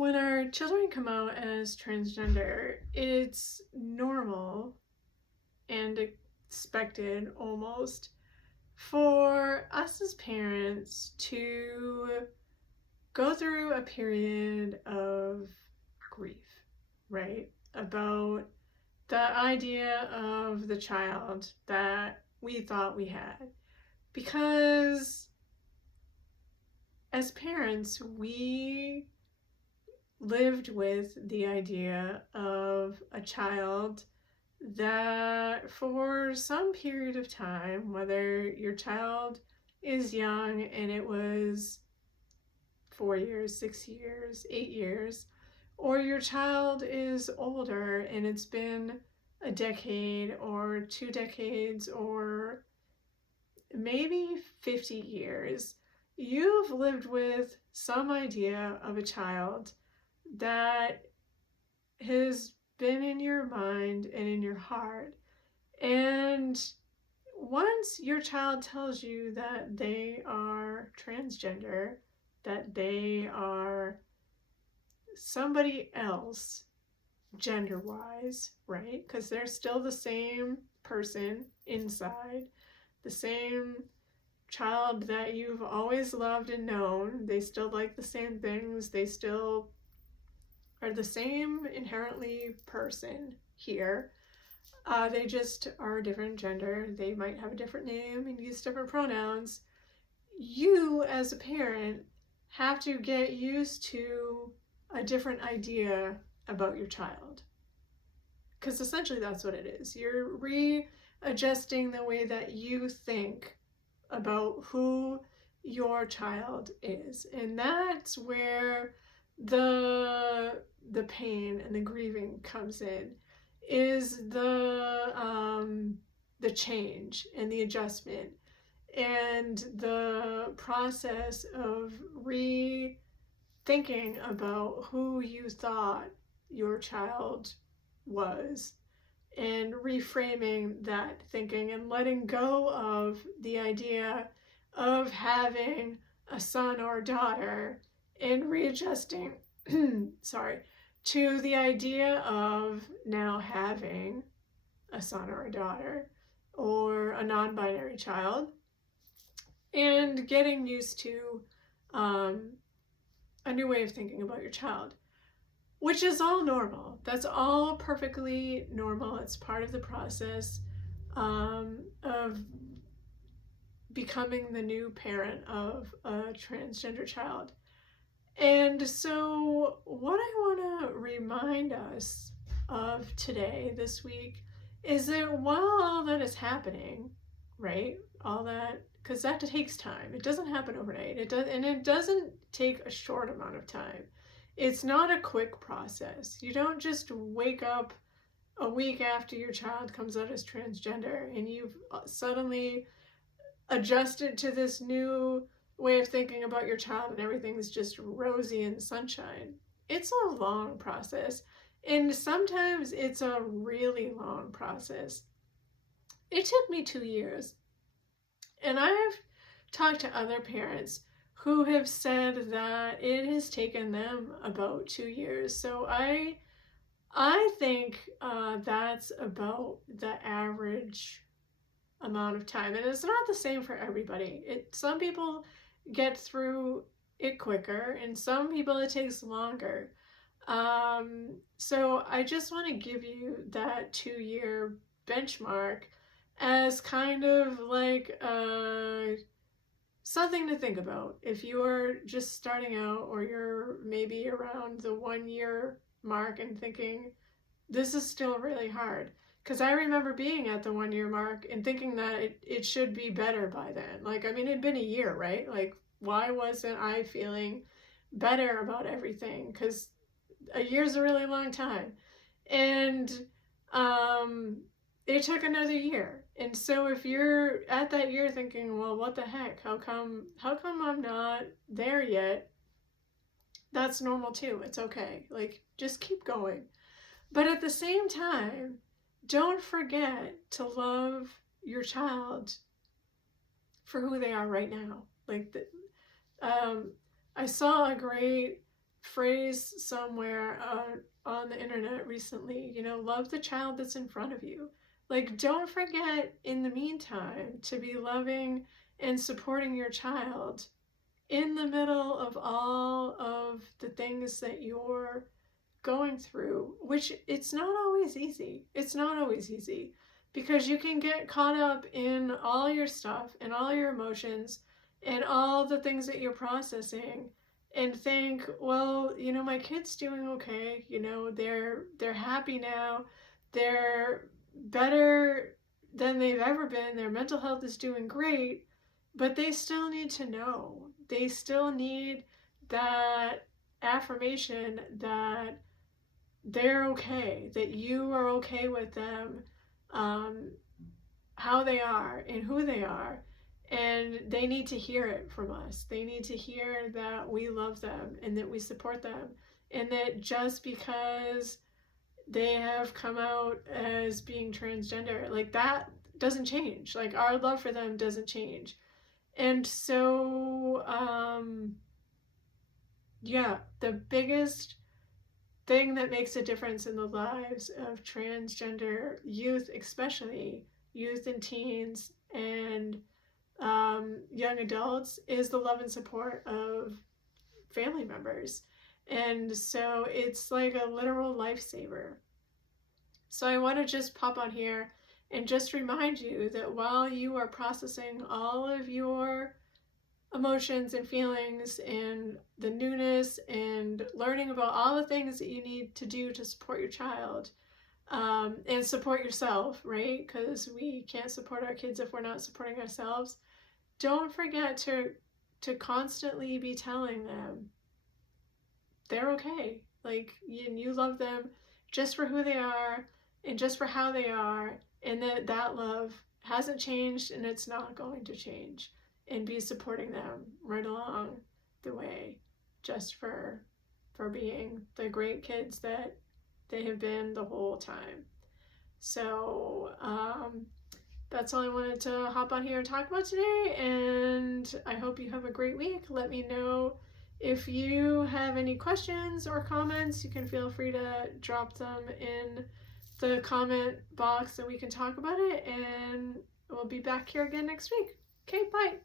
when our children come out as transgender, it's normal and expected almost for us as parents to go through a period of grief, right? About the idea of the child that we thought we had. Because as parents, we lived with the idea of a child that for some period of time, whether your child is young and it was 4 years, 6 years, 8 years, or your child is older and it's been a decade or 2 decades or maybe 50 years, you've lived with some idea of a child that has been in your mind and in your heart. And once your child tells you that they are transgender, that they are somebody else gender-wise, right? Because they're still the same person inside, the same child that you've always loved and known. They still like the same things. They still are the same inherently person here. They just are a different gender. They might have a different name and use different pronouns. You, as a parent, have to get used to a different idea about your child. Because essentially that's what it is. You're readjusting the way that you think about who your child is. And that's where the pain and the grieving comes in, is the change and the adjustment and the process of rethinking about who you thought your child was, and reframing that thinking and letting go of the idea of having a son or daughter, and readjusting to the idea of now having a son or a daughter or a non-binary child, and getting used to a new way of thinking about your child, which is all normal. That's all perfectly normal. It's part of the process of becoming the new parent of a transgender child. And so what I want to remind us of today, this week, is that while all that is happening, right, all that, because that takes time. It doesn't happen overnight. It doesn't take a short amount of time. It's not a quick process. You don't just wake up a week after your child comes out as transgender and you've suddenly adjusted to this new way of thinking about your child and everything's just rosy and sunshine. It's a long process, and sometimes it's a really long process. It took me 2 years, and I've talked to other parents who have said that it has taken them about 2 years. So I think that's about the average amount of time, and it's not the same for everybody. Some people get through it quicker, and some people it takes longer. So I just want to give you that 2-year benchmark as kind of like something to think about if you're just starting out, or you're maybe around the 1-year mark and thinking, this is still really hard. Because I remember being at the 1-year mark and thinking that it should be better by then. Like, I mean, it'd been a year, right? Like, why wasn't I feeling better about everything? Because a year's a really long time. And it took another year. And so if you're at that year thinking, well, what the heck? How come I'm not there yet? That's normal too. It's okay. Like, just keep going. But at the same time, don't forget to love your child for who they are right now. Like, I saw a great phrase somewhere on the internet recently, love the child that's in front of you. Like, don't forget in the meantime to be loving and supporting your child in the middle of all of the things that you're going through, which it's not always easy. It's not always easy because you can get caught up in all your stuff and all your emotions and all the things that you're processing and think, well, my kid's doing okay. They're happy now. They're better than they've ever been. Their mental health is doing great, but they still need to know. They still need that affirmation that they're okay, that you are okay with them, um, how they are and who they are. And they need to hear it from us. They need to hear that we love them and that we support them. And that just because they have come out as being transgender, like that doesn't change. Like our love for them doesn't change. And so, yeah, the biggest thing that makes a difference in the lives of transgender youth, especially youth and teens and young adults, is the love and support of family members. And so it's like a literal lifesaver. So I want to just pop on here and just remind you that while you are processing all of your emotions and feelings and the newness and learning about all the things that you need to do to support your child, and support yourself, right? Because we can't support our kids if we're not supporting ourselves. Don't forget to constantly be telling them they're okay. Like you love them just for who they are and just for how they are, and that love hasn't changed and it's not going to change. And be supporting them right along the way, just for being the great kids that they have been the whole time. So that's all I wanted to hop on here and talk about today, and I hope you have a great week. Let me know if you have any questions or comments. You can feel free to drop them in the comment box and we can talk about it, and we'll be back here again next week. Okay, bye.